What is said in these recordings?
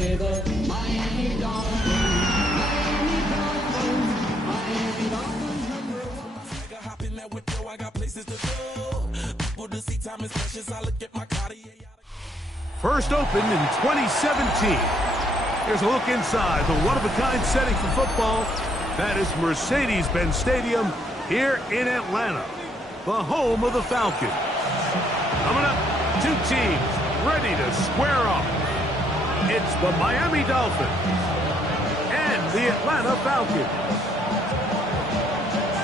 with the Miami Dolphin. Miami Dolphin. Miami Dolphin number one. I hop in that window, I got places to go. People to see, time is precious. I look at my Cartier. First opened in 2017. Here's a look inside the one-of-a-kind setting for football. That is Mercedes-Benz Stadium here in Atlanta, the home of the Falcons. Coming up, two teams ready to square off. It's the Miami Dolphins and the Atlanta Falcons.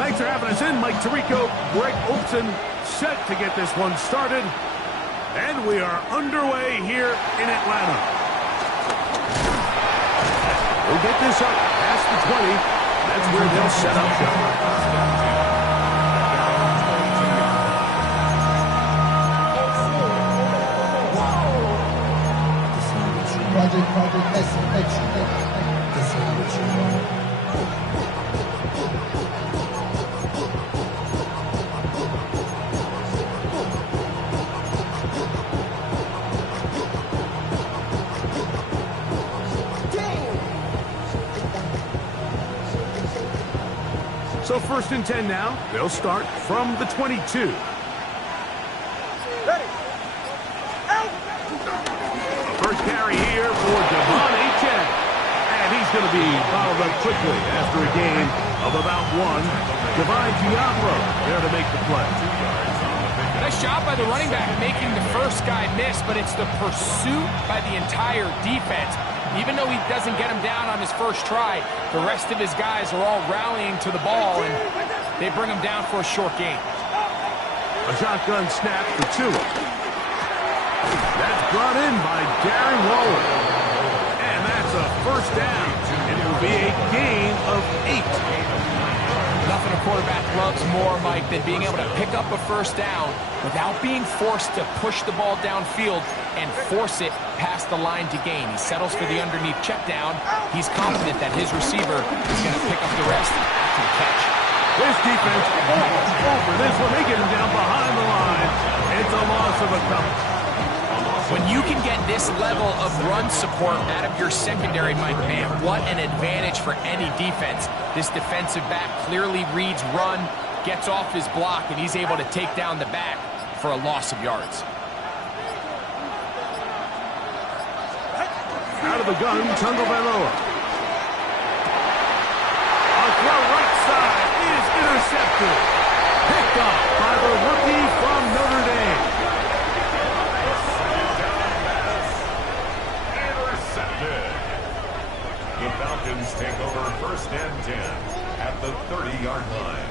Thanks for having us in. Mike Tirico, Greg Olson, set to get this one started. And we are underway here in Atlanta. We'll get this up past the 20. That's where they'll set up shop. Project, extra. So first and 10 now. They'll start from the 22. Ready. Out. First carry here for wk8. And he's going to be followed up quickly after a gain of about one. There to make the play. Nice job by the running back making the first guy miss, but it's the pursuit by the entire defense. Even though he doesn't get him down on his first try, the rest of his guys are all rallying to the ball, and they bring him down for a short gain. A shotgun snap for Tua. That's brought in by Darren Waller. And that's a first down. And it will be a gain of 8. Nothing a quarterback loves more, Mike, than being able to pick up a first down without being forced to push the ball downfield and force it past the line to gain. He settles for the underneath check down. He's confident that his receiver is going to pick up the rest after the catch. This defense over this one. They get him down behind the line. It's a loss of a couple. When you can get this level of run support out of your secondary, Mike, man, what an advantage for any defense. This defensive back clearly reads run, gets off his block, and he's able to take down the back for a loss of yards. Out of the gun, Tagovailoa. A throw right side is intercepted. Picked up by the rookie from Notre Dame. Intercepted. The Falcons take over first and 10 at the 30-yard line.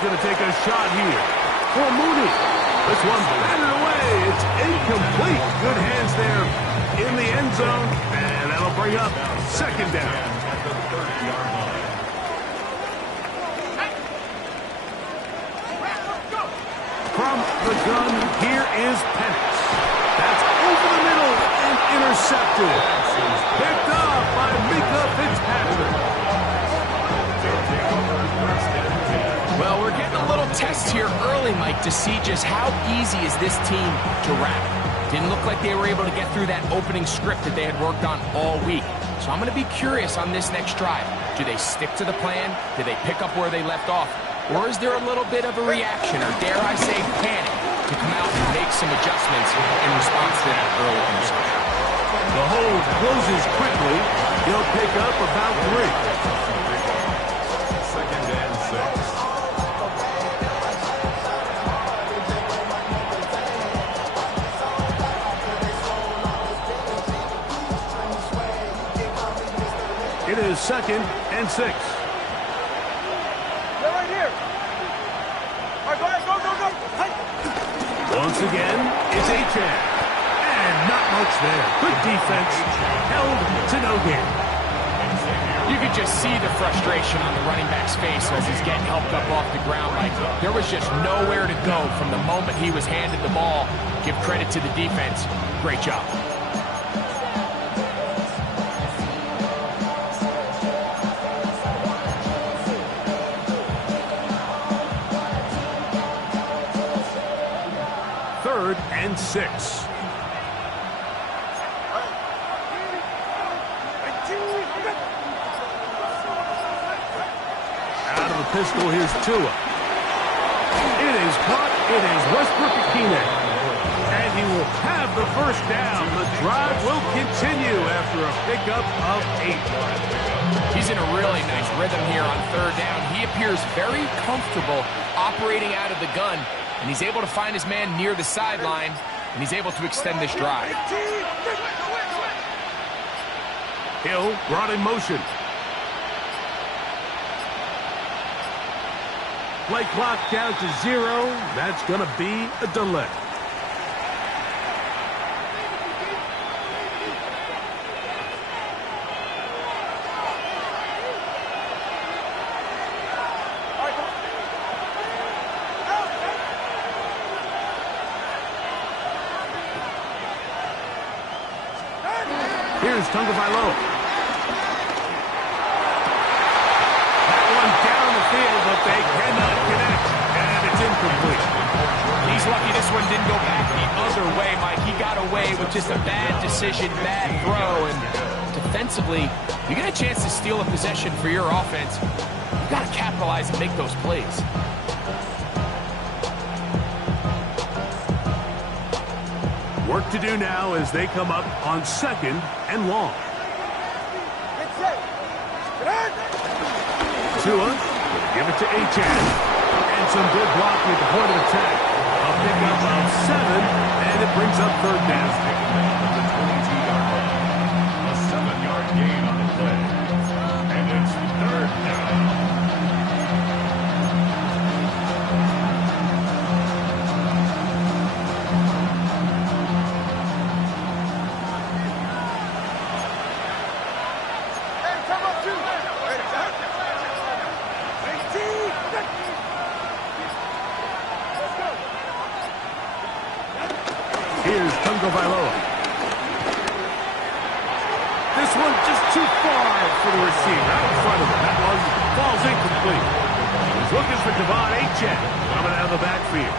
Going to take a shot here for Mooney. This one batted away. It's incomplete. Good hands there in the end zone, and that'll bring up second down. At the 30-yard line. From the gun, here is Penix. That's over the middle and intercepted. Picked up by Mika Fitzpatrick. Well, we're getting a little test here early, Mike, to see just how easy is this team to wrap. Didn't look like they were able to get through that opening script that they had worked on all week. So I'm going to be curious on this next drive. Do they stick to the plan? Do they pick up where they left off? Or is there a little bit of a reaction, or dare I say panic, to come out and make some adjustments in response to that early interception? The hold closes quickly. He'll pick up about 3. Second and 6. It is second and 6. They're right here. All right, go ahead, go. Hey. Once again, it's Achan. And not much there. Good defense. Held to no gain. You could just see the frustration on the running back's face as he's getting helped up off the ground. Like, there was just nowhere to go from the moment he was handed the ball. Give credit to the defense. Great job. Third and 6. Out of the pistol, here's Tua. It is caught. It is Westbrook-Ikine. And he will have the first down. The drive will continue after a pickup of 8. He's in a really nice rhythm here on third down. He appears very comfortable operating out of the gun, and he's able to find his man near the sideline, and he's able to extend this drive. Hill brought in motion. Play clock down to 0. That's going to be a delay. Here's Tagovailoa. That one down the field, but they cannot connect, and it's incomplete. He's lucky this one didn't go back the other way, Mike. He got away with just a bad decision, bad throw, and defensively, you get a chance to steal a possession for your offense. You've got to capitalize and make those plays. Work to do now as they come up on 2nd and long. Tua will give it to Achan. And some good blocking at the point of attack. A pickup of 7, and it brings up third down. The 22-yard line. A 7-yard gain on the play. And it's third down. Here's Tagovailoa. This one just too far for the receiver. Out in front of him. That one falls incomplete. He's looking for Devon Achan coming out of the backfield.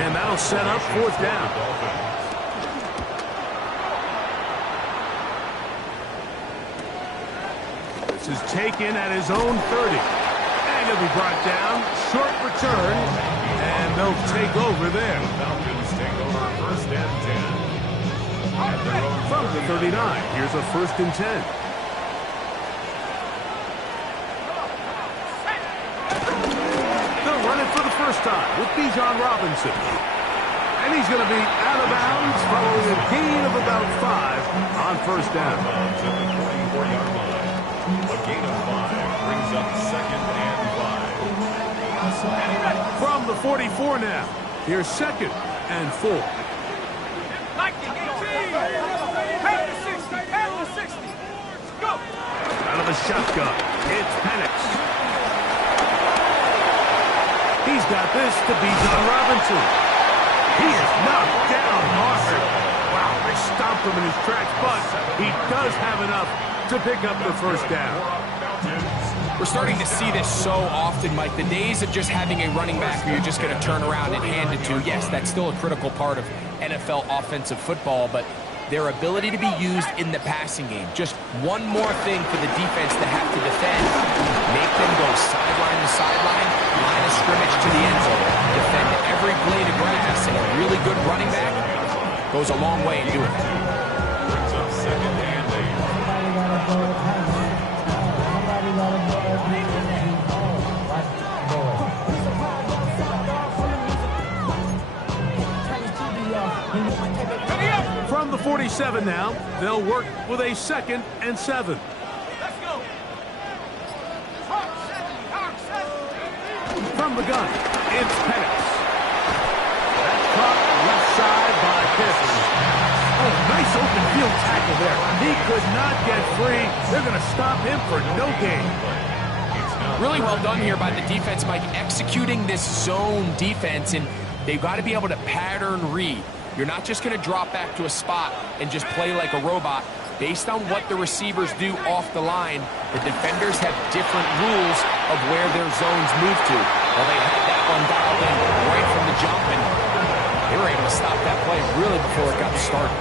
And that'll set up 4th down. This is taken at his own 30. And he'll be brought down. Short return. And they'll take over there. Falcons take over 1st and 10. At their own From the 39, here's a 1st and 10. They'll run it for the first time with Bijan Robinson. And he's going to be out of bounds following a gain of about 5 on 1st down. At the 44-yard line. A gain of 5 brings up 2nd and 5. From the 44 now, here's 2nd and 4. Out of the shotgun, it's Penix. He's got this to Bijan Robinson. He is knocked down hard. Wow, they stomped him in his tracks, but he does have enough to pick up the 1st down. We're starting to see this so often, Mike. The days of just having a running back who you're just going to turn around and hand it to, yes, that's still a critical part of NFL offensive football, but their ability to be used in the passing game. Just one more thing for the defense to have to defend. Make them go sideline to sideline, line of scrimmage to the end zone. Defend every blade of grass, and a really good running back goes a long way in doing it. Brings up 2nd and 8. From the 47 now, they'll work with a 2nd and 7. From the gun, it's Penix. That's caught left side by Pitts. Oh, nice open field tackle there. He He could not get free. They're going to stop him for no gain. Really well done here by the defense, Mike, executing this zone defense, and they've got to be able to pattern read. You're not just going to drop back to a spot and just play like a robot. Based on what the receivers do off the line, the defenders have different rules of where their zones move to. Well, they had that one dialed in right from the jump, and they were able to stop that play really before it got started.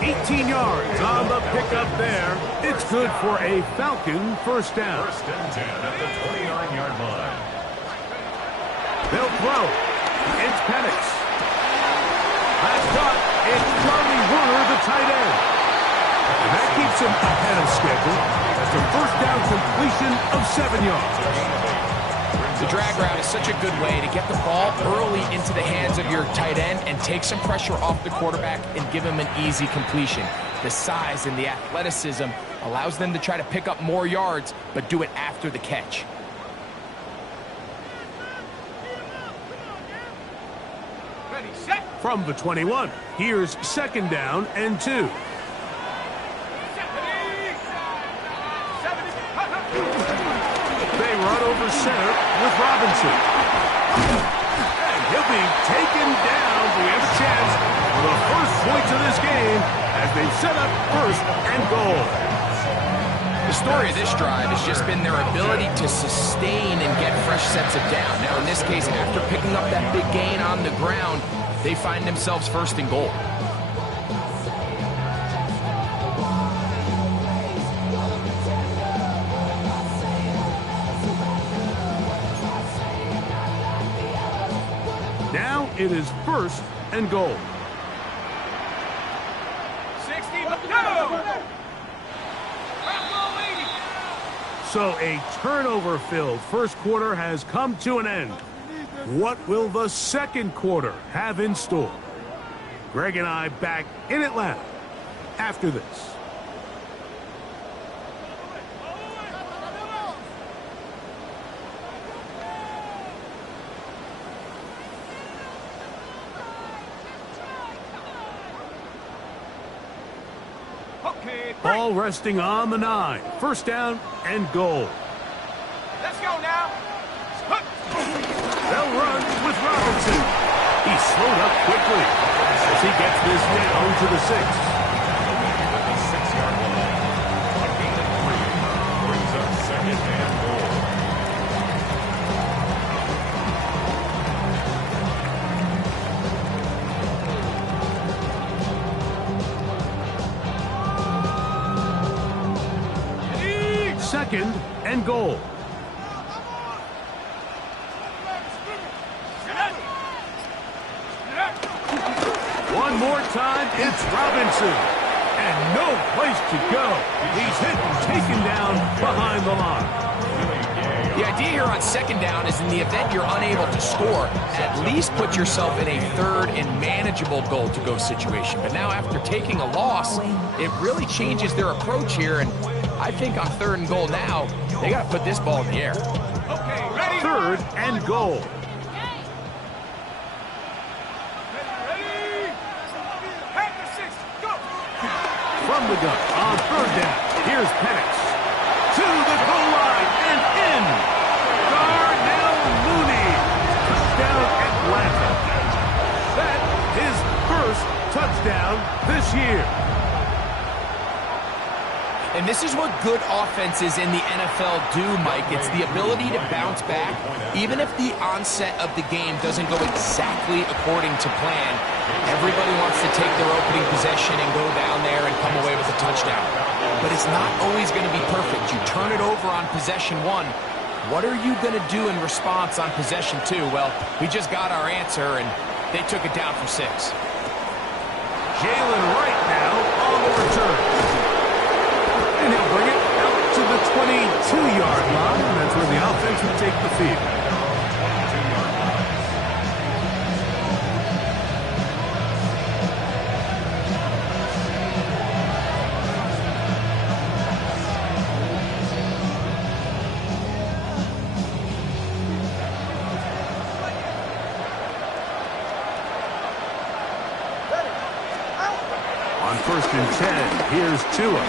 18 yards on the pickup there. It's good for a Falcon first down. First and 10 at the 29-yard line. They'll throw. It's Penix. Last caught. It's Charlie Warner, the tight end. And that keeps him ahead of schedule. That's a first down completion of 7 yards. The drag route is such a good way to get the ball early into the hands of your tight end and take some pressure off the quarterback and give him an easy completion. The size and the athleticism allows them to try to pick up more yards, but do it after the catch. From the 21, here's second down and 2. They run over center with Robinson. And he'll be taken down. We have a chance for the first points of this game as they set up first and goal. The story of this drive has just been their ability to sustain and get fresh sets of down. Now, in this case, after picking up that big gain on the ground, they find themselves first and goal. Now it is first and goal. 60, go! So a turnover-filled first quarter has come to an end. What will the second quarter have in store? Greg and I back in Atlanta after this. Ball resting on the 9. First down and goal. Let's go now. They'll run with Robinson. He's slowed up quickly as he gets this down to the 6. At the 6-yard line. A gain of 3 brings up second and goal. Second and goal. One more time, it's Robinson. And no place to go. He's hit and taken down behind the line. The idea here on second down is in the event you're unable to score, at least put yourself in a third and manageable goal-to-go situation. But now after taking a loss, it really changes their approach here, and I think on third and goal now, they got to put this ball in the air. Okay, ready? Third and goal. Head to 6, go! From the gun on third down. Here's Penix. To the goal line and in. Darnell Mooney. Touchdown Atlanta. That is first touchdown this year. And this is what good offenses in the NFL do, Mike. It's the ability to bounce back, even if the onset of the game doesn't go exactly according to plan. Everybody wants to take their opening possession and go down there and come away with a touchdown. But it's not always going to be perfect. You turn it over on possession 1. What are you going to do in response on possession 2? Well, we just got our answer, and they took it down for 6. Jalen Wright now on the return. And he'll bring it out to the 22-yard line. And that's where the offense will take the field. 22-yard line. On 1st and 10, here's Tua. A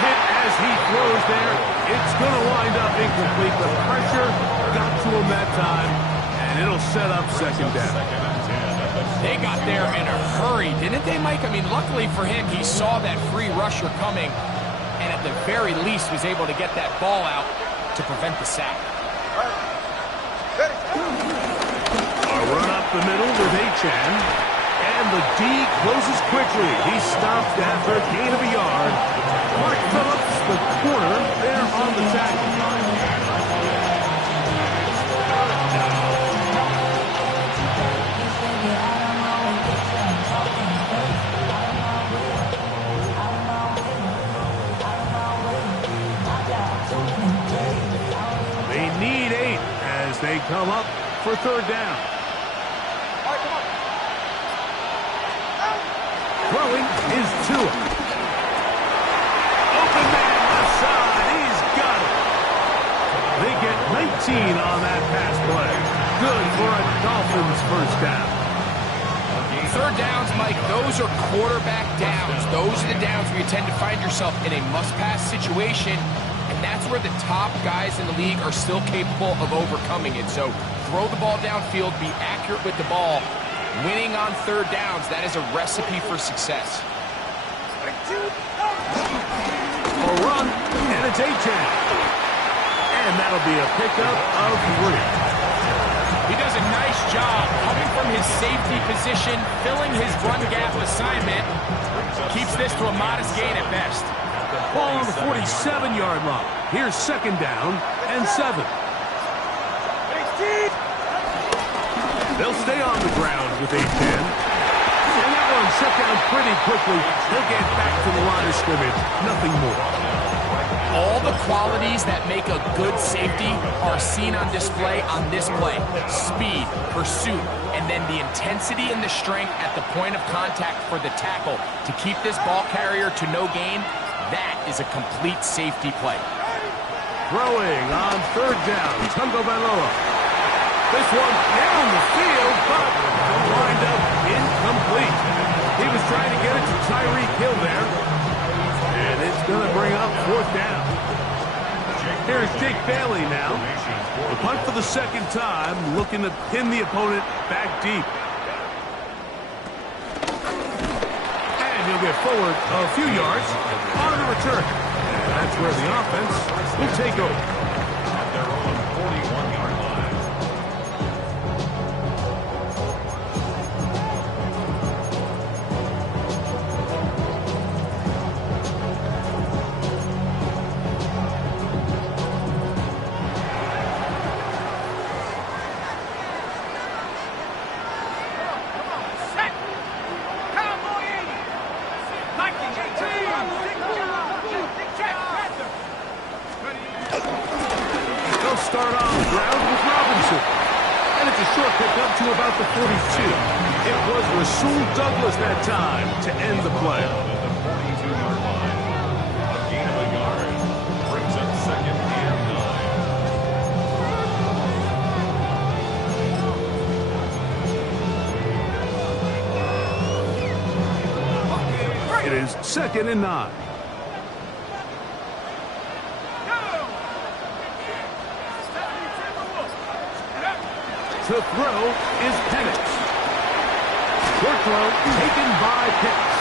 hit as he throws there. It's going to wind up incomplete. The pressure got to him that time, and it'll set up 2nd down. They got there in a hurry, didn't they, Mike? I mean, luckily for him, he saw that free rusher coming, and at the very least was able to get that ball out to prevent the sack. A run up the middle with Achan, and the D closes quickly. He stopped after a gain of a yard. Mark Phillips, the corner, there on the tackle. They need 8 as they come up for 3rd down. Throwing is Tua. Open man left side. He's got it. They get 19 on that pass play. Good for a Dolphins 1st down. 3rd downs, Mike, those are quarterback downs. Those are the downs where you tend to find yourself in a must-pass situation, and that's where the top guys in the league are still capable of overcoming it. So throw the ball downfield, be accurate with the ball. Winning on 3rd downs, that is a recipe for success. A run, and it's Achan. And that'll be a pickup of 3. He does a nice job coming from his safety position, filling his run gap assignment. Keeps this to a modest gain at best. Ball on the 47-yard line. Here's 2nd down and 7. They'll stay on the ground with Achan. And that one shut down pretty quickly. He'll get back to the line of scrimmage. Nothing more. All the qualities that make a good safety are seen on display on this play. Speed, pursuit, and then the intensity and the strength at the point of contact for the tackle to keep this ball carrier to no gain. That is a complete safety play. Throwing on 3rd down, Tungo Bailoa. This one down the field, but will wind up incomplete. He was trying to get it to Tyreek Hill there. And it's going to bring up 4th down. Here's Jake Bailey now. The punt for the 2nd time, looking to pin the opponent back deep. And he'll get forward a few yards on the return. And that's where the offense will take over. At their own 41-yard line. Start on the ground with Robinson. And it's a short pickup to about the 42. It was Rasul Douglas that time to end the play. At the 42-yard line. A gain of a yard. Brings up 2nd and 9. It is 2nd and 9. To throw is Penix. Short throw taken by Pitts.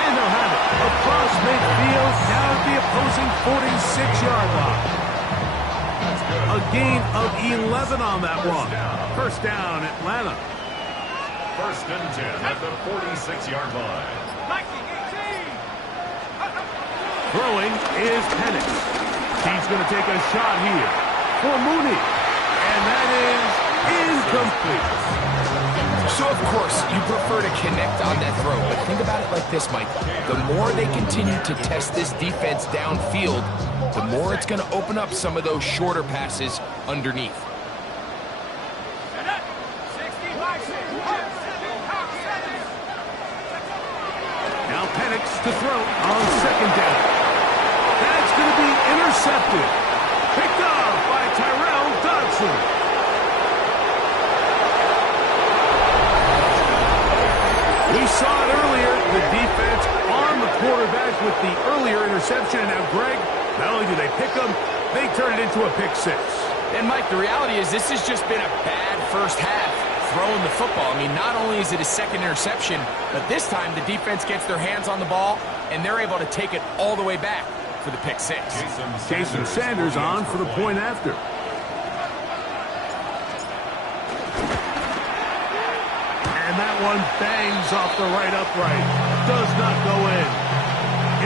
And they'll have it across midfield down at the opposing 46-yard line. A gain of 11 on that one. 1st down, Atlanta. 1st and 10 at the 46-yard line. Throwing is Penix. He's going to take a shot here for Mooney. And that is incomplete. So, of course, you prefer to connect on that throw, but think about it like this, Mike. The more they continue to test this defense downfield, the more it's going to open up some of those shorter passes underneath. Now Penix to throw on 2nd down. That's going to be intercepted. Picked off by Tyrell Dodson. We saw it earlier. the defense on the quarterback with the earlier interception. And now, Greg, not only do they pick him, they turn it into a pick six. And, Mike, the reality is this has just been a bad first half throwing the football. I mean, not only is it a second interception, but this time the defense gets their hands on the ball, and they're able to take it all the way back for the pick six. Jason Sanders on for the point after. And that one bangs off the right upright. Does not go in.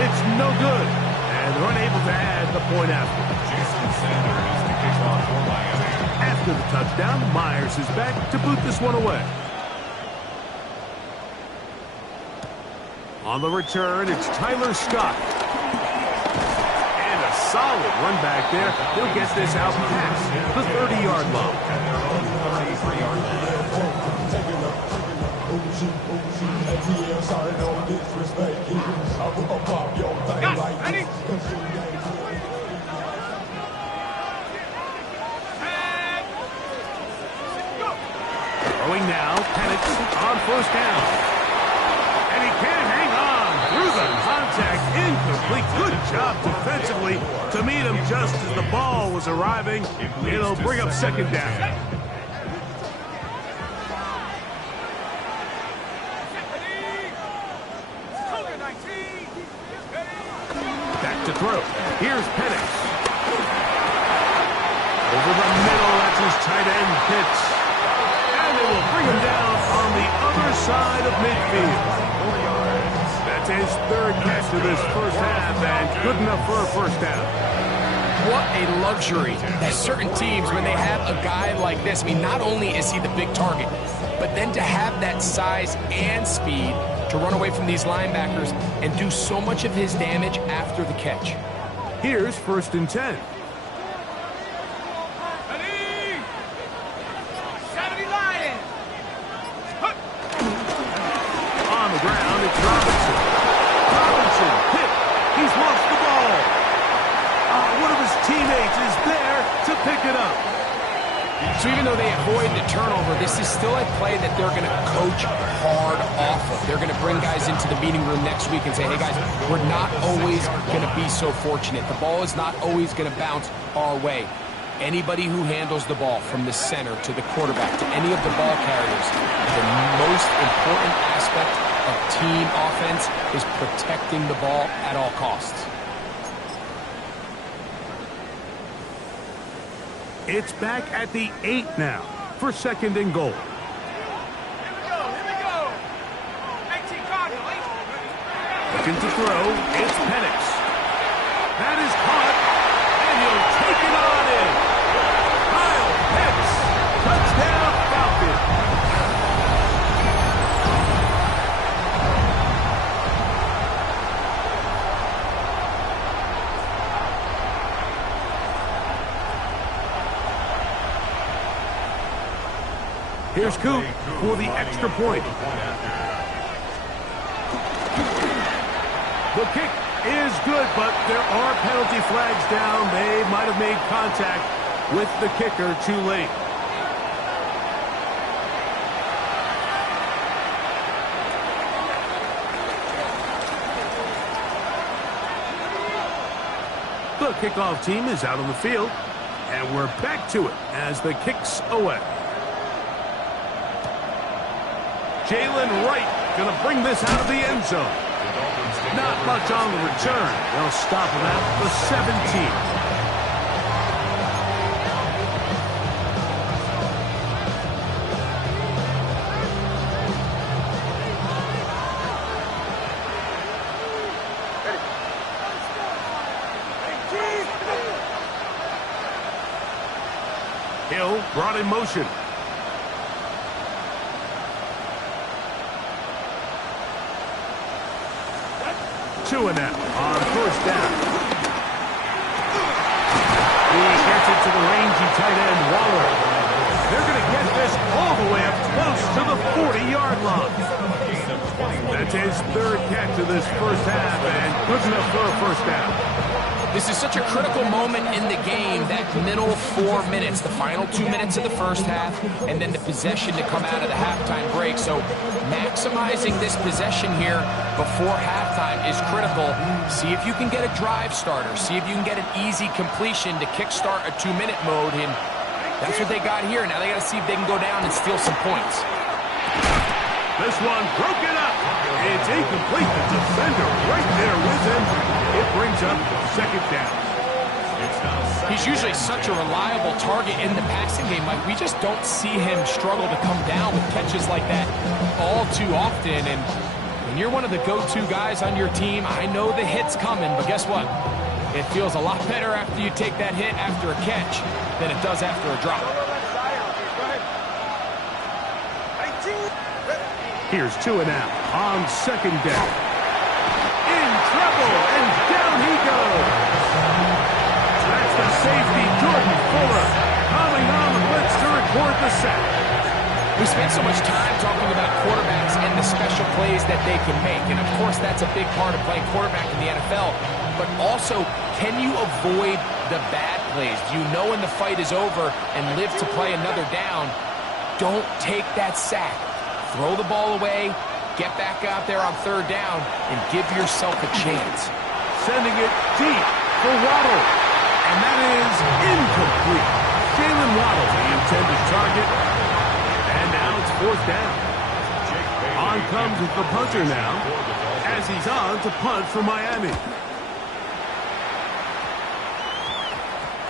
It's no good. And they're unable to add the point after. Jason Sanders to kick off for Miami. After the touchdown, Myers is back to boot this one away. On the return, it's Tyler Scott. And a solid run back there. He'll get this out past the 30-yard line. Throwing now, Penix on first down. And he can't hang on through the contact. Incomplete. Good job defensively to meet him just as the ball was arriving. It'll bring up second down. Back to throw. Here's Penix. Over the middle, that's his tight end, Pitts. And they will bring him down on the other side of midfield. That's his third catch of this first half, and good enough for a first down. What a luxury that certain teams, when they have a guy like this, I mean, not only is he the big target, but then to have that size and speed to run away from these linebackers and do so much of his damage after the catch. Here's 1st and 10. On the ground, it's Robinson. Robinson hit. He's lost the ball. One of his teammates is there to pick it up. So even though they avoid the turnover, this is still a play that they're going to coach hard off of. They're going to bring guys into the meeting room next week and say, hey, guys, we're not always going to be so fortunate. The ball is not always going to bounce our way. Anybody who handles the ball from the center to the quarterback to any of the ball carriers, the most important aspect of team offense is protecting the ball at all costs. It's back at the 8 now for 2nd and goal. Looking to throw, it's Penix. That is caught, and he'll take it on in. Kyle Pitts, touchdown Falcons. Here's Coop for the extra point. The kick is good, but there are penalty flags down. They might have made contact with the kicker too late. The kickoff team is out on the field, and we're back to it as the kick's away. Jalen Wright going to bring this out of the end zone. Not much on the return. They'll stop him at the 17. Hill brought in motion. Two and out on first down. He gets it to the rangy tight end, Waller. They're going to get this all the way up close to the 40-yard line. That's his third catch of this first half, and good enough for a first down. This is such a critical moment in the game, that middle 4 minutes, the final 2 minutes of the first half, and then the possession to come out of the halftime break. So maximizing this possession here before halftime is critical. See if you can get a drive starter. See if you can get an easy completion to kickstart a 2-minute mode, and that's what they got here. Now they got to see if they can go down and steal some points. This one broken up. It's incomplete. The defender right there with him. It brings up second down. He's usually such a reliable target in the passing game. Like, we just don't see him struggle to come down with catches like that all too often. And when you're one of the go-to guys on your team, I know the hit's coming, but guess what? It feels a lot better after you take that hit after a catch than it does after a drop. Here's 2 and out on second down. In trouble, and down he goes. That's the safety, Jordan Fuller, coming on the blitz to record the sack. We spend so much time talking about quarterbacks and the special plays that they can make, and of course that's a big part of playing quarterback in the NFL, but also, can you avoid the bad plays? Do you know when the fight is over and live to play another down? Don't take that sack. Throw the ball away, get back out there on third down, and give yourself a chance. Sending it deep for Waddle. And that is incomplete. Jalen Waddle, the intended target. And now it's fourth down. On comes the punter now, as he's on to punt for Miami.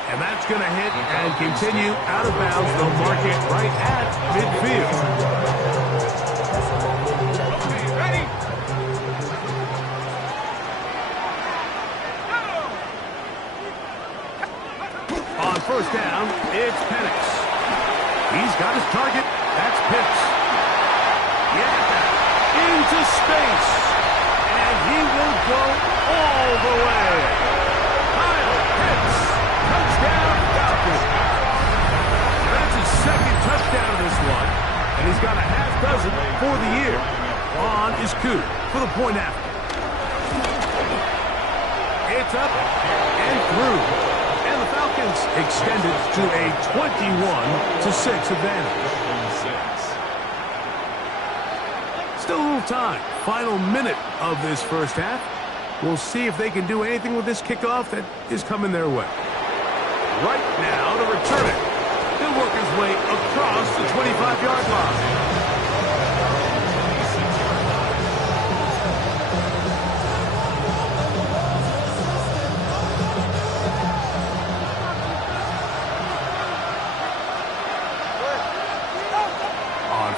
And that's going to hit and continue out of bounds. They'll mark it right at midfield. On first down, it's Penix. He's got his target. That's Pitts. Yeah, into space. And he will go all the way. Kyle Pitts. Touchdown, Falcons. That's his second touchdown of this one. And he's got a half dozen for the year. On is Coop for the point after. It's up and through. And the Falcons extended to a 21-6 advantage. Still a little time. Final minute of this first half. We'll see if they can do anything with this kickoff that is coming their way. Right now to return it. He'll work his way across the 25-yard line.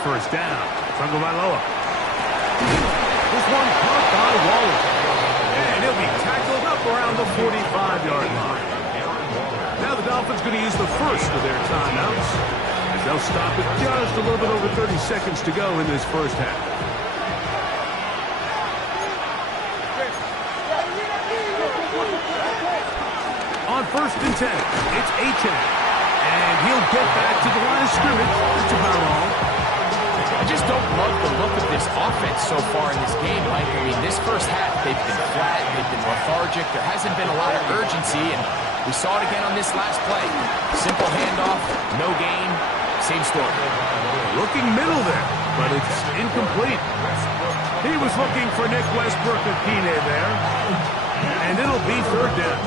First down. Tagovailoa. This one caught by Waller. And he'll be tackled up around the 45-yard line. Now the Dolphins going to use the first of their timeouts, as they'll stop with just a little bit over 30 seconds to go in this first half. On first and 10, it's Achane. And he'll get back to the line of scrimmage. That's about all. I just don't love the look of this offense so far in this game, Mike. I mean, this first half, they've been flat, they've been lethargic, there hasn't been a lot of urgency, and we saw it again on this last play. Simple handoff, no gain, same story. Looking middle there, but it's incomplete. He was looking for Nick Westbrook-Akine there, and it'll be third down.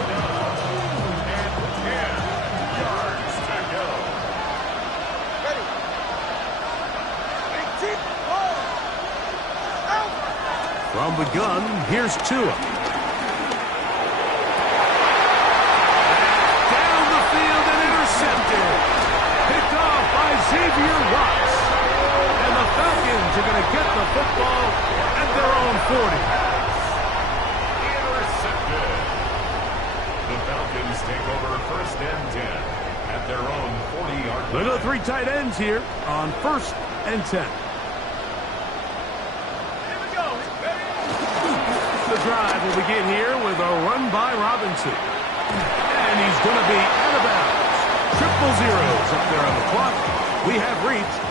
From the gun, here's Tua. Down the field and intercepted. Picked off by Xavier Watts. And the Falcons are going to get the football at their own 40. Intercepted. The Falcons take over first and 10 at their own 40-yard line. Look at the three tight ends here on first and 10. The drive will begin here with a run by Robinson. And he's going to be out of bounds. Triple zeros up there on the clock. We have reached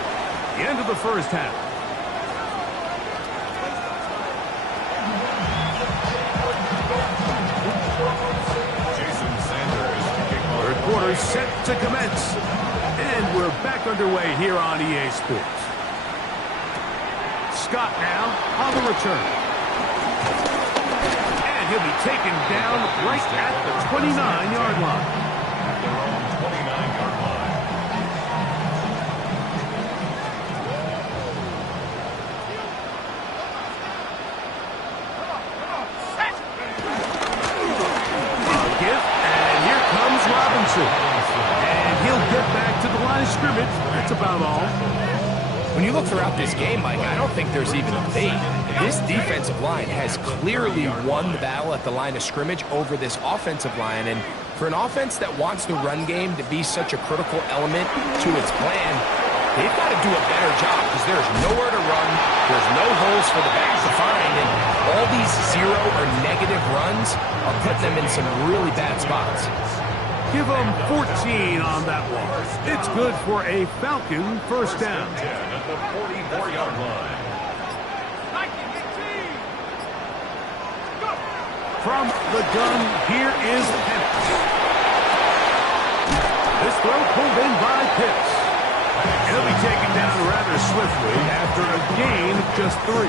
the end of the first half. are set to commence. And we're back underway here on EA Sports. Scott now on the return. And he'll be taken down right at the 29-yard line. At their own 29-yard line. A gift, and here comes Robinson. And he'll get back to the line of scrimmage. That's about all. When you look throughout this game, Mike, I don't think there's even a debate. This defensive line has clearly won the battle at the line of scrimmage over this offensive line. And for an offense that wants the run game to be such a critical element to its plan, they've got to do a better job because there's nowhere to run. There's no holes for the back to find. And all these zero or negative runs are putting them in some really bad spots. Give them 14 on that one. It's good for a Falcon first down. 10 at the 44-yard line. From the gun, here is Pitts. This throw pulled in by Pitts. He'll be taken down rather swiftly after a gain of just 3.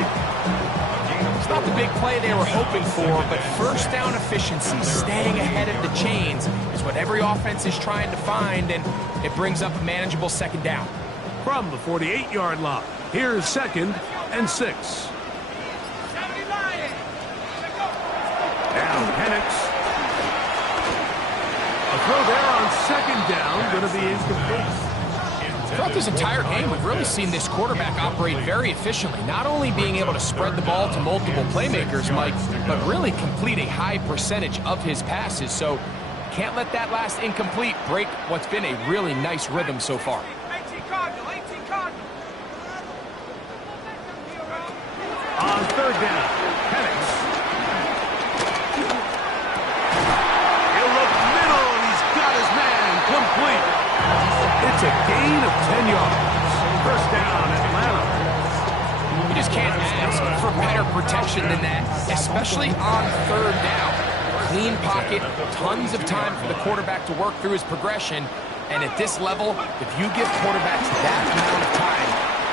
It's not the big play they were hoping for, but first down efficiency, staying ahead of the chains, is what every offense is trying to find, and it brings up a manageable second down. From the 48-yard line, here's 2nd and 6. Down Penix. A throw there on 2nd down, going to be incomplete. Throughout this entire game, we've really seen this quarterback operate very efficiently, not only being able to spread the ball to multiple playmakers, Mike, but really complete a high percentage of his passes. So can't let that last incomplete break what's been a really nice rhythm so far. 18 Cardinal. On 3rd down, Penix. He'll look middle, and he's got his man complete. It's a gain of 10 yards. First down, Atlanta. You just can't ask for better protection than that, especially on 3rd down. Clean pocket, tons of time for the quarterback to work through his progression, and at this level, if you give quarterbacks that amount of time,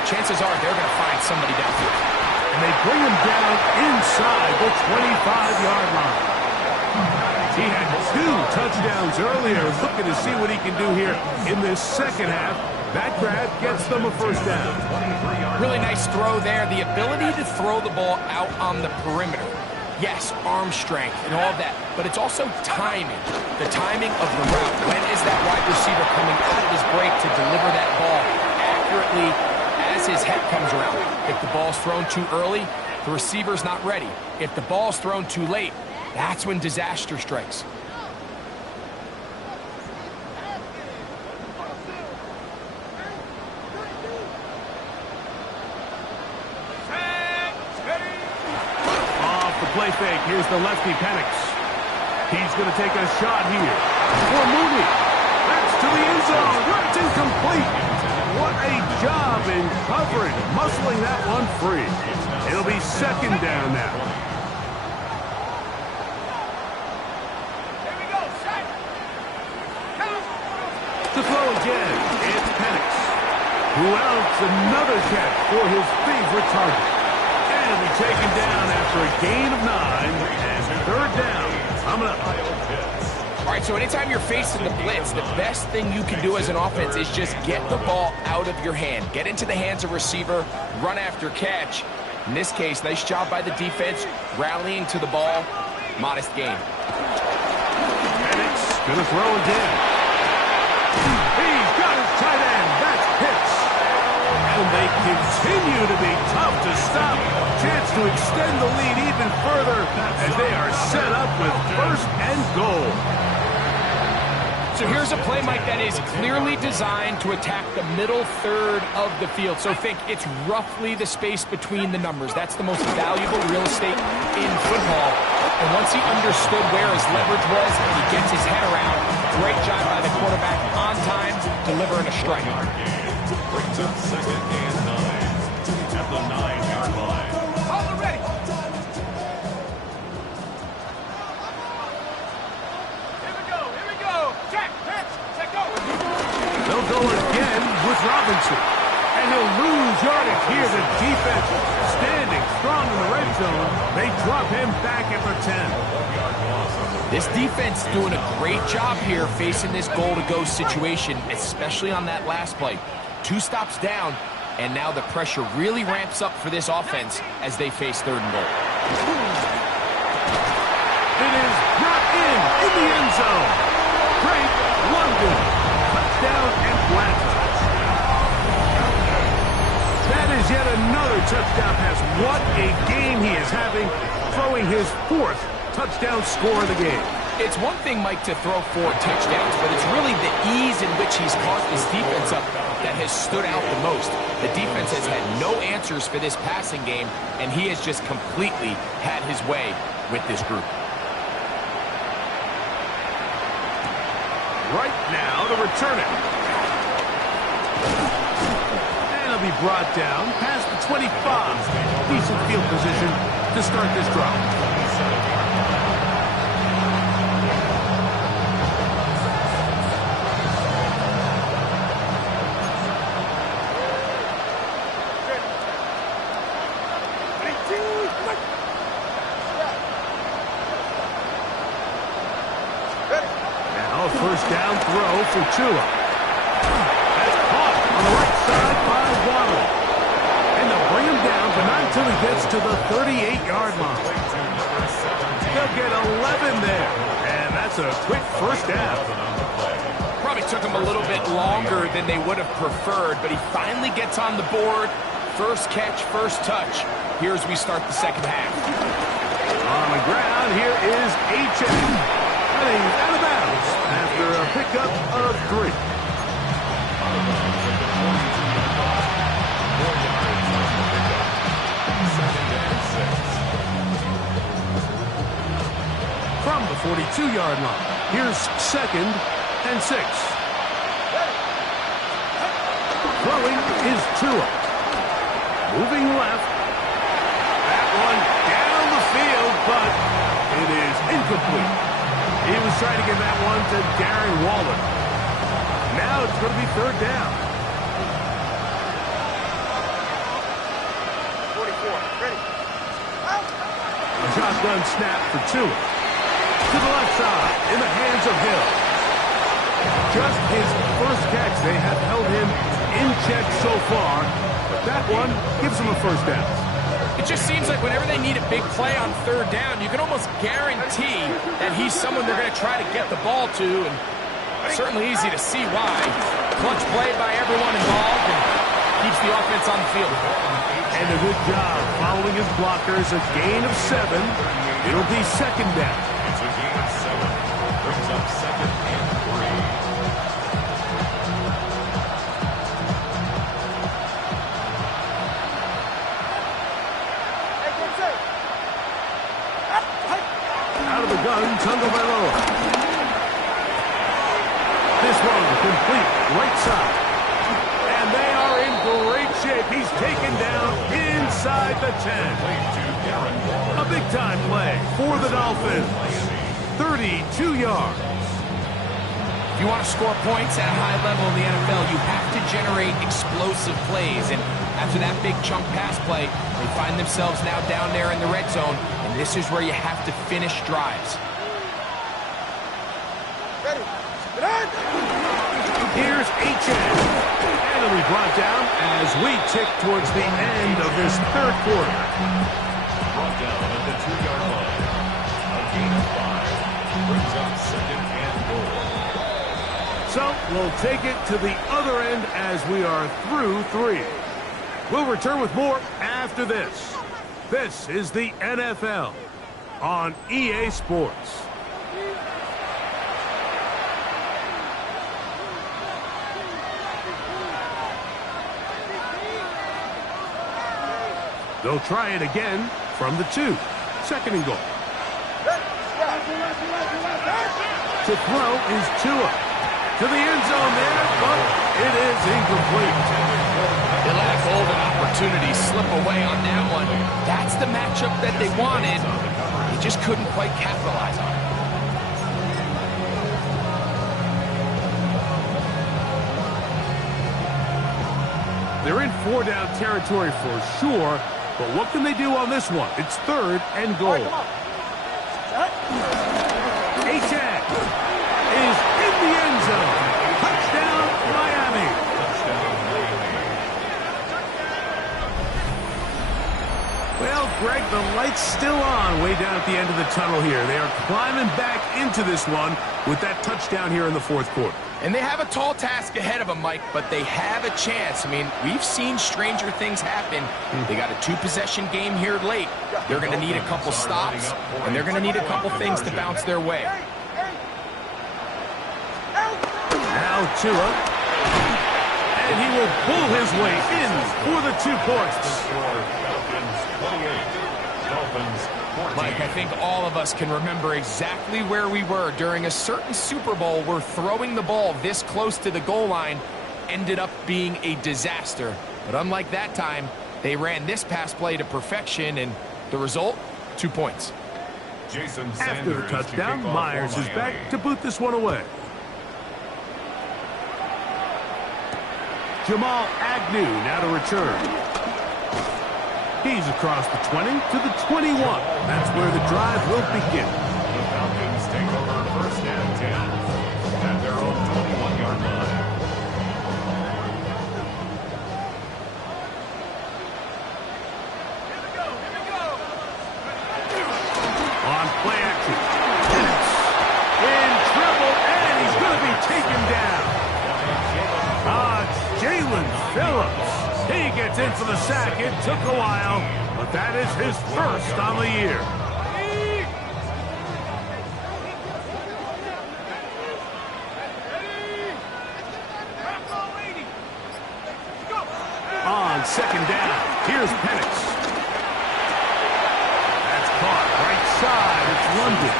chances are they're going to find somebody downfield. And they bring him down inside the 25-yard line. He had 2 touchdowns earlier, looking to see what he can do here in this second half. That grab gets them a first down. Really nice throw there. The ability to throw the ball out on the perimeter. Yes, arm strength and all of that, but it's also timing. The timing of the route. When is that wide receiver coming out of his break to deliver that ball accurately as his head comes around? If the ball's thrown too early, the receiver's not ready. If the ball's thrown too late, that's when disaster strikes. Off the play fake, here's the lefty Penix. He's going to take a shot here for Mooney. That's to the end zone. It's incomplete. What a job in covering, muscling that one free. It'll be 2nd down now. To throw again, it's Penix. Who else? Another catch for his favorite target. And he'll be taken down after a gain of 9. And 3rd down. Coming up. All right, so anytime you're facing the blitz, the best thing you can do as an offense is just get the ball out of your hand. Get into the hands of receiver, run after catch. In this case, nice job by the defense, rallying to the ball. Modest gain. Penix going to throw again. He's got his tight end. That's Pitts. And they continue to be tough to stop. Chance to extend the lead even further as they are set up with 1st and goal. So here's a play, Mike, that is clearly designed to attack the middle 3rd of the field. So think it's roughly the space between the numbers. That's the most valuable real estate in football. And once he understood where his leverage was, he gets his head around. Great job by the quarterback on time, delivering a strike. Brings up 2nd and 9 at the 9-yard line. Hold it ready. Here we go. Jack, pitch. yardage here. The defense standing strong in the red zone. They drop him back at the 10. This defense doing a great job here facing this goal-to-go situation, especially on that last play. 2 stops down, and now the pressure really ramps up for this offense as they face 3rd and goal. It is not in the end zone. Great London. Touchdown Atlanta. That is yet another touchdown pass. What a game he is having, throwing his 4th touchdown score of the game. It's one thing, Mike, to throw 4 touchdowns, but it's really the ease in which he's caught this defense up that has stood out the most. The defense has had no answers for this passing game, and he has just completely had his way with this group. Right now to return it. And it'll be brought down past the 25. Decent field position to start this drive. First down throw for Tua. That's caught on the right side by Waddle. And they'll bring him down, but not until he gets to the 38-yard line. They'll get 11 there. And that's a quick first down. Probably took him a little bit longer than they would have preferred, but he finally gets on the board. First catch, first touch. Here as we start the second half. On the ground, here is H.M. heading out of bounds after a pickup of 3. From the 42-yard line, here's 2nd and 6. Throwing is Tua. Moving left. That one down the field, but it is incomplete. He was trying to get that one to Darren Waller. Now it's going to be 3rd down. 44, ready. A shotgun snap for Tua. To the left side, in the hands of Hill. Just his first catch. They have held him in check so far, but that one gives him a first down. It just seems like whenever they need a big play on 3rd down, you can almost guarantee that he's someone they're going to try to get the ball to, and certainly easy to see why. Clutch play by everyone involved and keeps the offense on the field. And a good job following his blockers. A gain of 7. It'll be 2nd down. It's a gain of 7. Brings up 2nd and 3. Out of the gun, Tagovailoa. This one complete, right side. And they are in great shape. He's taken down inside the 10. A big-time play for the Dolphins. 32 yards. If you want to score points at a high level in the NFL, you have to generate explosive plays. And after that big chunk pass play, they find themselves now down there in the red zone. And this is where you have to finish drives. Ready. Here's H.M. And it'll be brought down as we tick towards the end of this 3rd quarter. Brought down at the 2-yard line. A gain of 5. Brings up 2nd and goal. So we'll take it to the other end as we are through 3. We'll return with more after this. This is the NFL on EA Sports. They'll try it again from the 2. 2nd and goal. To throw is Tua. To the end zone there, but it is incomplete. They let a golden opportunity slip away on that one. That's the matchup that they wanted. They just couldn't quite capitalize on it. They're in 4-down territory for sure, but what can they do on this one? It's 3rd and goal. A-Tag is in the end zone. Touchdown, Miami. Well, Greg, the light's still on way down at the end of the tunnel here. They are climbing back into this one with that touchdown here in the 4th quarter. And they have a tall task ahead of them, Mike, but they have a chance. I mean, we've seen stranger things happen. They got a 2-possession game here late. They're going to need a couple stops, and they're going to need a couple things to bounce their way. Now Tua, and he will pull his way in for the 2 points. Mike, I think all of us can remember exactly where we were during a certain Super Bowl where throwing the ball this close to the goal line ended up being a disaster. But unlike that time, they ran this pass play to perfection, and the result, 2 points. After the touchdown, Myers is back to boot this one away. Jamal Agnew now to return. He's across the 20 to the 21. That's where the drive will begin. The Falcons take over 1st and 10 at their own 21-yard line. On play action. In trouble, and he's going to be taken down. It's Jalen Phillips. He gets in for the sack. It took a while, but that is his 1st on the year. On 2nd down, here's Penix. That's caught right side. It's London.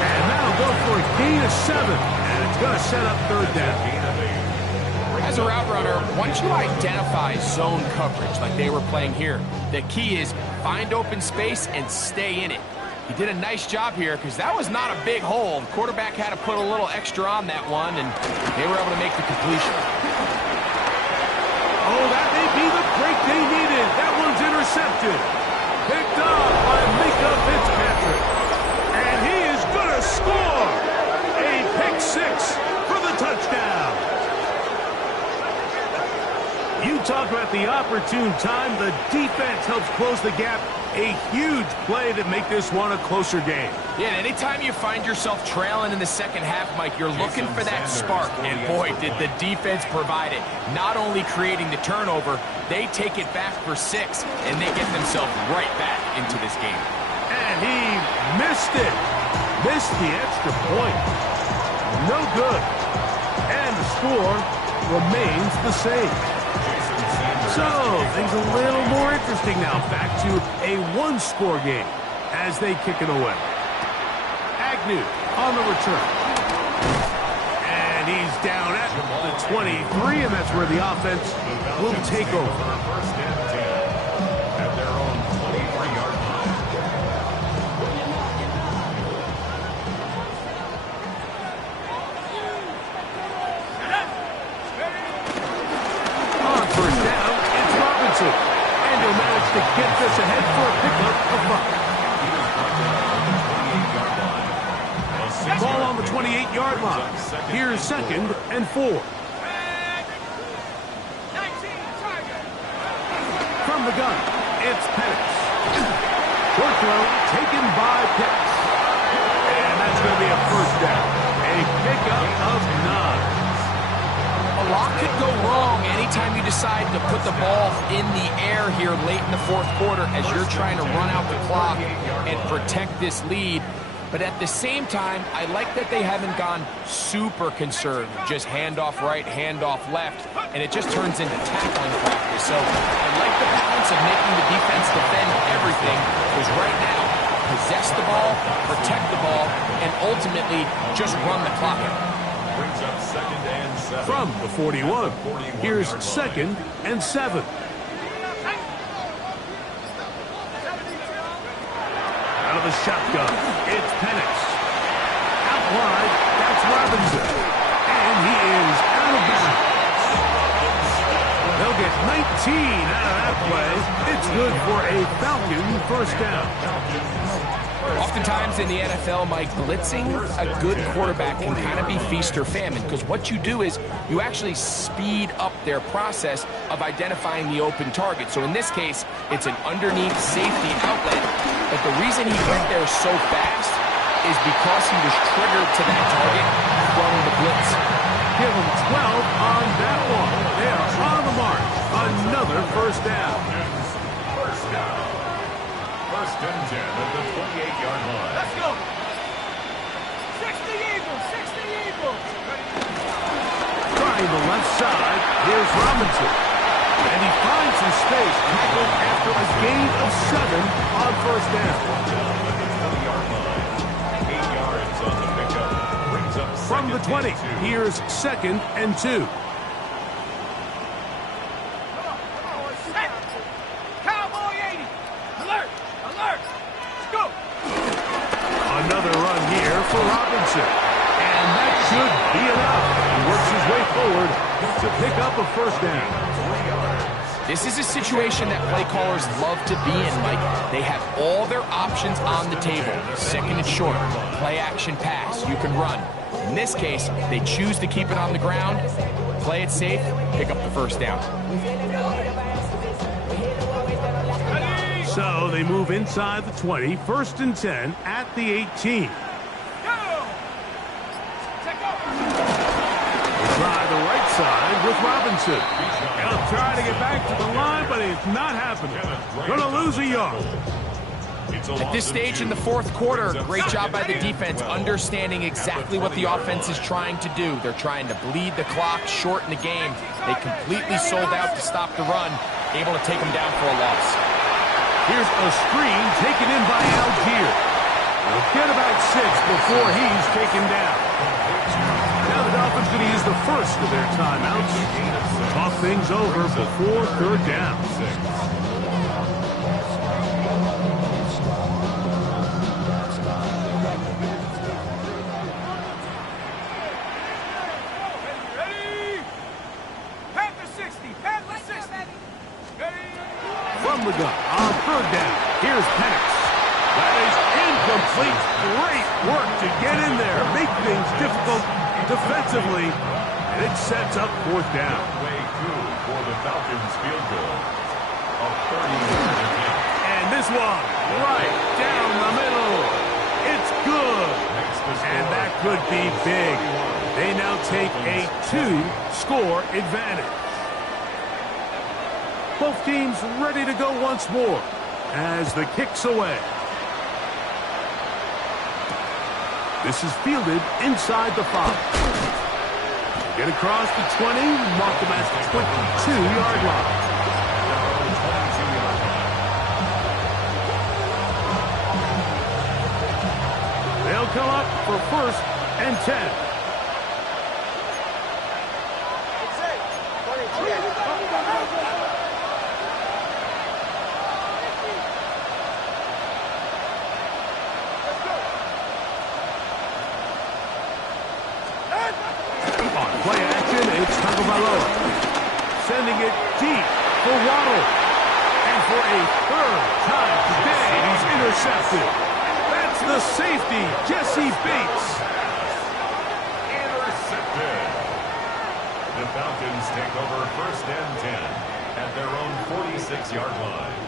And that'll go for a gain of 7, and it's going to set up 3rd down. As a route runner, once you identify zone coverage like they were playing here, the key is find open space and stay in it. He did a nice job here because that was not a big hole. The quarterback had to put a little extra on that one, and they were able to make the completion. Oh, that may be the break they needed. That one's intercepted. Picked off by Mika Fitzpatrick. And he is going to score. A pick 6 for the touchdown. You talk about the opportune time. The defense helps close the gap. A huge play to make this one a closer game. Yeah, and anytime you find yourself trailing in the 2nd half, Mike, you're looking for that spark. And boy, did the defense provide it. Not only creating the turnover, they take it back for 6, and they get themselves right back into this game. And he missed it. Missed the extra point. No good. And the score remains the same. So, things a little more interesting now. Back to a 1-score game as they kick it away. Agnew on the return. And he's down at the 23, and that's where the offense will take over. 1st and 10 at their own 23-yard line. On 1st down, it's Robinson. And he'll manage to get this ahead for a pickup of 5. Ball on the 28-yard line. Here's 2nd and 4. From the gun, it's Penix. Short throw taken by Penix. And that's going to be a 1st down. A pickup of 9. A lot could go wrong anytime you decide to put the ball in the air here late in the 4th quarter as you're trying to run out the clock and protect this lead. But at the same time, I like that they haven't gone super conservative. Just handoff right, handoff left, and it just turns into tackling practice. So I like the balance of making the defense defend everything, because right now, possess the ball, protect the ball, and ultimately just run the clock out. Brings up 2nd and 7. From the 41, here's 2nd and 7. Out of the shotgun, it's Penix. Out wide, that's Robinson. And he is out of bounds. They'll get 19 out of that play. It's good for a Falcon first down. Oftentimes in the NFL, Mike, blitzing a good quarterback can kind of be feast or famine, because what you do is you actually speed up their process of identifying the open target. So in this case, it's an underneath safety outlet, but the reason he went there so fast is because he was triggered to that target from the blitz. Give them 12 on that one. They are on the mark. Another first down. First down. First and 10 at the 28-yard line. Let's go. 60 Eagles, 60 Eagles. Trying the left side. Here's Robinson. And he finds some space tackled after a gain of 7 on first down. From the 20, here's second and 2. Cowboy 80. Alert, alert. Let's go. Another run here for Robinson. And that should be enough. He works his way forward to pick up a first down. This is a situation that play callers love to be in, Mike. They have all their options on the table. Second and short, play action pass, you can run. In this case, they choose to keep it on the ground, play it safe, pick up the first down. So they move inside the 20, first and 10 at the 18. Try the right side with Robinson. He'll try to get back to the line, but it's not happening. Gonna lose a yard. At this stage in the fourth quarter, great job by the defense understanding exactly what the offense is trying to do. They're trying to bleed the clock, shorten the game. They completely sold out to stop the run, able to take them down for a loss. Here's a screen taken in by Algier. They'll get about 6 before he's taken down. Now the Dolphins going to use the first of their timeouts. Talk things over before third down. Ready? Panther 60, Panther 60. From the gun on third down. Here's Penix. That is incomplete. Great work to get in there. Make things difficult defensively. And it sets up fourth down. Way through for the Falcons field goal. A 30-yard attempt. And this one right down the middle. It's good. And that could be big. They now take a 2-score advantage. Both teams ready to go once more as the kick's away. This is fielded inside the 5. Get across the 20, mark them at the 22-yard line. They'll come up for first and 10. Play action, it's Tagovailoa. Sending it deep for Waddle. And for a third time today, he's intercepted. That's the safety, Jesse Bates. Intercepted. The Falcons take over first and 10 at their own 46-yard line.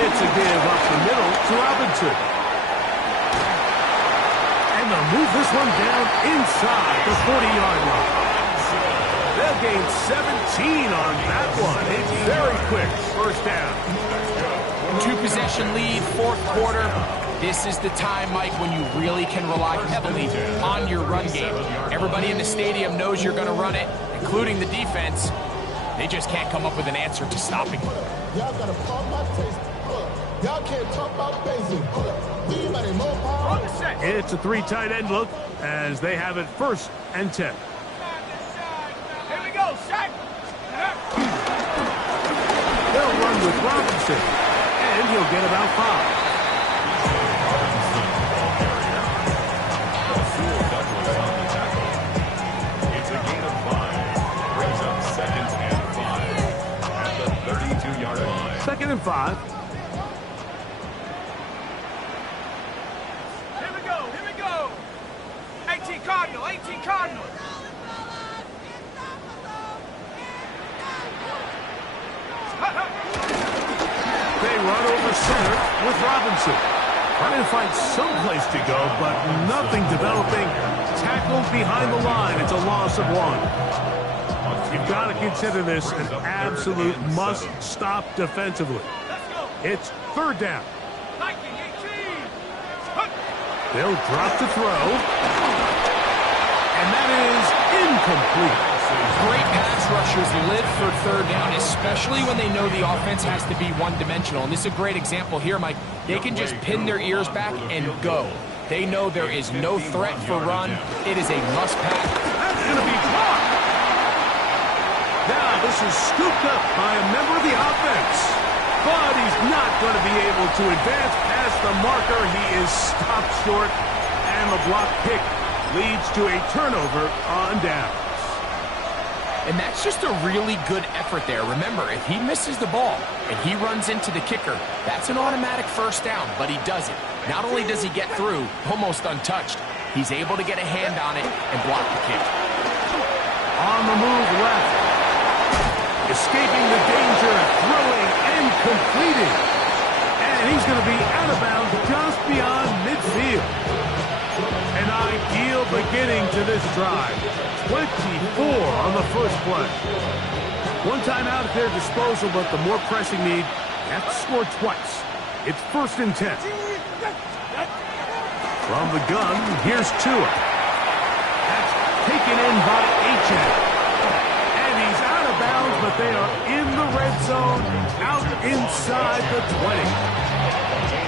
It's a give up the middle to Robinson. And they'll move this one down inside the 40-yard line. They'll gain 17 on that one. It's very quick. First down. 2-possession lead, fourth quarter. This is the time, Mike, when you really can rely heavily on your run game. Everybody in the stadium knows you're going to run it, including the defense. They just can't come up with an answer to stopping it. Y'all gotta pump my taste. Y'all can't talk about basic. Anybody more power? It's a 3 tight end look as they have it first and 10. Here we go, Shaq. They'll run with Robinson, and he'll get about 5. 2nd and 5. Here we go, here we go. 18 Cardinal, 18 Cardinal. They run over center with Robinson. Trying to find some place to go, but nothing developing. Tackled behind the line. It's a loss of 1. You've got to consider this an absolute must-stop defensively. It's 3rd down. 19, 18. They'll drop to throw. And that is incomplete. Great pass rushers live for 3rd down, especially when they know the offense has to be one-dimensional. And this is a great example here, Mike. They can just pin their ears back and go. They know there is no threat for run. It is a must-pass. That's going to be caught. Now this is scooped up by a member of the offense. But he's not going to be able to advance past the marker. He is stopped short. And the block pick leads to a turnover on down. And that's just a really good effort there. Remember, if he misses the ball and he runs into the kicker, that's an automatic 1st down, but he doesn't. Not only does he get through, almost untouched, he's able to get a hand on it and block the kick. On the move left. Escaping the danger, throwing and completing. And he's going to be out of bounds just beyond midfield. An ideal beginning to this drive. 24 on the first play. 1 timeout at their disposal, but the more pressing need, you have to score twice. It's 1st and 10. From the gun, here's Tua. That's taken in by H.A. And he's out of bounds, but they are in the red zone, out inside the 20.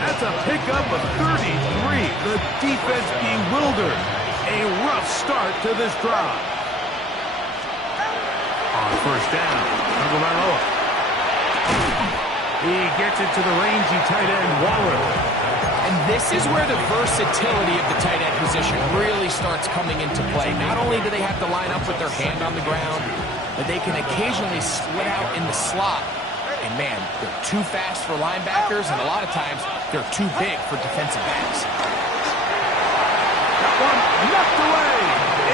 That's a pickup of 33. The defense bewildered. A rough start to this drive. On 1st down, Tagovailoa. He gets it to the rangy tight end, Waller. And this is where the versatility of the tight end position really starts coming into play. Not only do they have to line up with their hand on the ground, but they can occasionally split out in the slot. And man, they're too fast for linebackers, and a lot of times they're too big for defensive backs. That one knocked away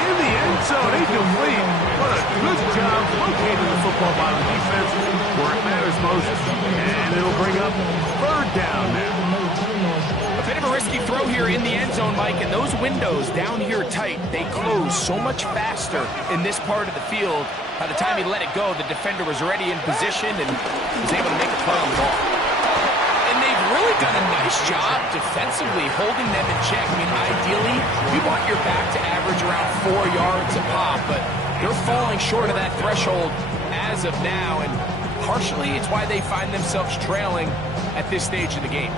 in the end zone, incomplete. What a good job locating the football by the defense where it matters most. And it'll bring up 3rd down now. A bit of a risky throw here in the end zone, Mike, and those windows down here tight, they close so much faster in this part of the field. By the time he let it go, the defender was already in position and was able to make a play on the ball. And they've really done a nice job defensively holding them in check. I mean, ideally, you want your back to average around 4 yards a pop, but they're falling short of that threshold as of now, and partially it's why they find themselves trailing at this stage of the game.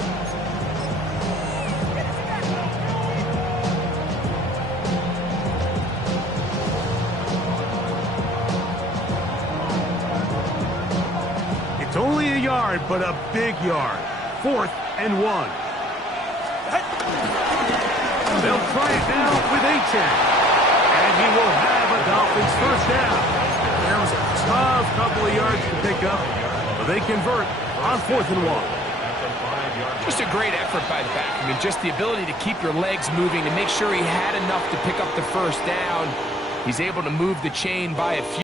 It's only a yard, but a big yard. 4th and 1. They'll try it now with H.A. And he will have a Dolphins 1st down. That was a tough couple of yards to pick up, but they convert on 4th and 1. Just a great effort by the back. I mean, just the ability to keep your legs moving to make sure he had enough to pick up the 1st down. He's able to move the chain by a few.